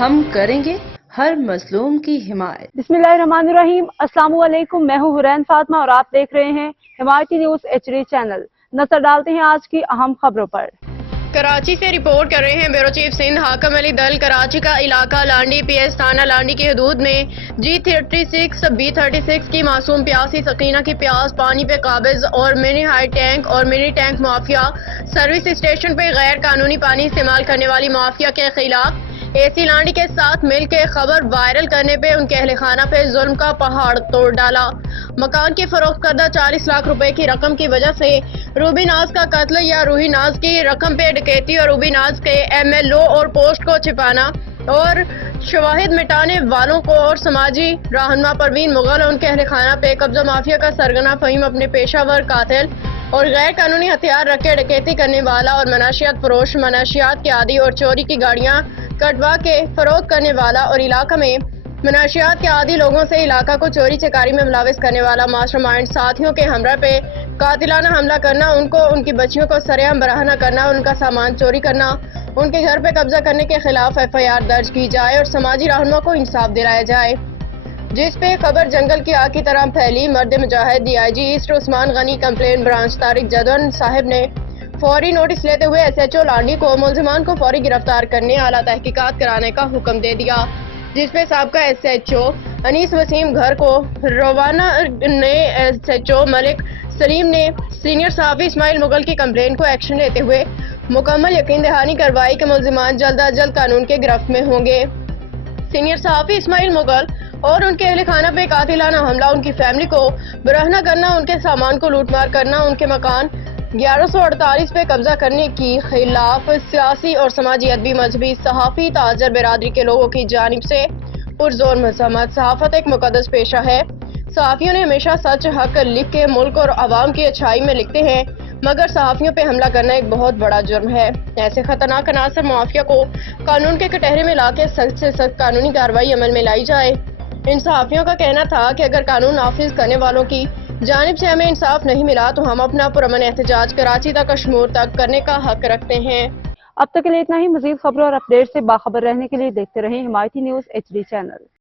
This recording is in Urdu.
ہم کریں گے ہر مظلوم کی حمایت۔ بسم اللہ الرحمن الرحیم۔ السلام علیکم، میں ہوں حرین فاطمہ اور آپ دیکھ رہے ہیں حمایتی نیوز HD چینل۔ نظر ڈالتے ہیں آج کی اہم خبروں پر۔ کراچی سے رپورٹ کر رہے ہیں بیورو چیف سندھ حاکم علی دل۔ کراچی کا علاقہ لانڈی PS تھانہ لانڈی کی حدود میں G36 B36 کی معصوم پیاسی سکینہ کی پیاس پانی پہ قابض اور منی ہائی ٹینک اور منی ٹینک مافیا سروس اسٹیشن پہ غیر قانونی پانی استعمال کرنے والی مافیا کے خلاف AC لانڈی کے ساتھ مل کے خبر وائرل کرنے پہ ان کے اہل خانہ پہ ظلم کا پہاڑ توڑ ڈالا۔ مکان کی فروخت کردہ 40 لاکھ روپے کی رقم کی وجہ سے روبی ناز کا قتل یا روحی ناز کی رقم پہ ڈکیتی اور روبی ناز کے MLO اور پوسٹ کو چھپانا اور شواہد مٹانے والوں کو اور سماجی رہنما پروین مغل اور ان کے اہل خانہ پہ قبضہ مافیا کا سرگنا فہیم اپنے پیشہ ور قاتل اور غیر قانونی ہتھیار رکھ کے ڈکیتی کرنے والا اور مناشیات فروش، مناشیات کے عادی اور چوری کی گاڑیاں کٹوا کے فروخت کرنے والا اور علاقہ میں مناشیات کے عادی لوگوں سے علاقہ کو چوری چکاری میں ملوث کرنے والا ماسٹر مائنڈ، ساتھیوں کے ہمراہ پہ قاتلانہ حملہ کرنا، ان کو ان کی بچیوں کو سرعام برہنہ کرنا، ان کا سامان چوری کرنا، ان کے گھر پہ قبضہ کرنے کے خلاف FIR درج کی جائے اور سماجی رہنما کو انصاف دلایا جائے، جس پہ خبر جنگل کی آگ کی طرح پھیلی۔ مرد مجاہد DIG ایسٹ عثمان غنی کمپلین برانچ طارق جدون صاحب نے فوری نوٹس لیتے ہوئے SHO لانڈی کو ملزمان کو فوری گرفتار کرنے اعلیٰ تحقیقات کرانے کا حکم دے دیا، جس پہ سابقہ SHO انیس وسیم گھر کو روانہ نے SHO ملک سلیم نے سینئر صحافی اسماعیل مغل کی کمپلین کو ایکشن لیتے ہوئے مکمل یقین دہانی کروائی کہ ملزمان جلد از جلد قانون کے گرفت میں ہوں گے۔ سینئر صحافی اسماعیل مغل اور ان کے اہل خانہ پہ قاتلانہ حملہ، ان کی فیملی کو برہنہ کرنا، ان کے سامان کو لوٹ مار کرنا، ان کے مکان 1148 پہ قبضہ کرنے کی خلاف سیاسی اور سماجی، ادبی، مذہبی، صحافی، تاجر برادری کے لوگوں کی جانب سے پرزور مذمت۔ صحافت ایک مقدس پیشہ ہے۔ صحافیوں نے ہمیشہ سچ، حق لکھ کے ملک اور عوام کی اچھائی میں لکھتے ہیں، مگر صحافیوں پہ حملہ کرنا ایک بہت بڑا جرم ہے۔ ایسے خطرناک عناصر مافیا کو قانون کے کٹہرے میں لا کے سخت سے سخت قانونی کارروائی عمل میں لائی جائے۔ ان صحافیوں کا کہنا تھا کہ اگر قانون نافذ کرنے والوں کی جانب سے ہمیں انصاف نہیں ملا تو ہم اپنا پرامن احتجاج کراچی تک کشمور تک کرنے کا حق رکھتے ہیں۔ اب تک کے لیے اتنا ہی۔ مزید خبروں اور اپڈیٹ سے باخبر رہنے کے لیے دیکھتے رہیں حمایتی نیوز HD چینل۔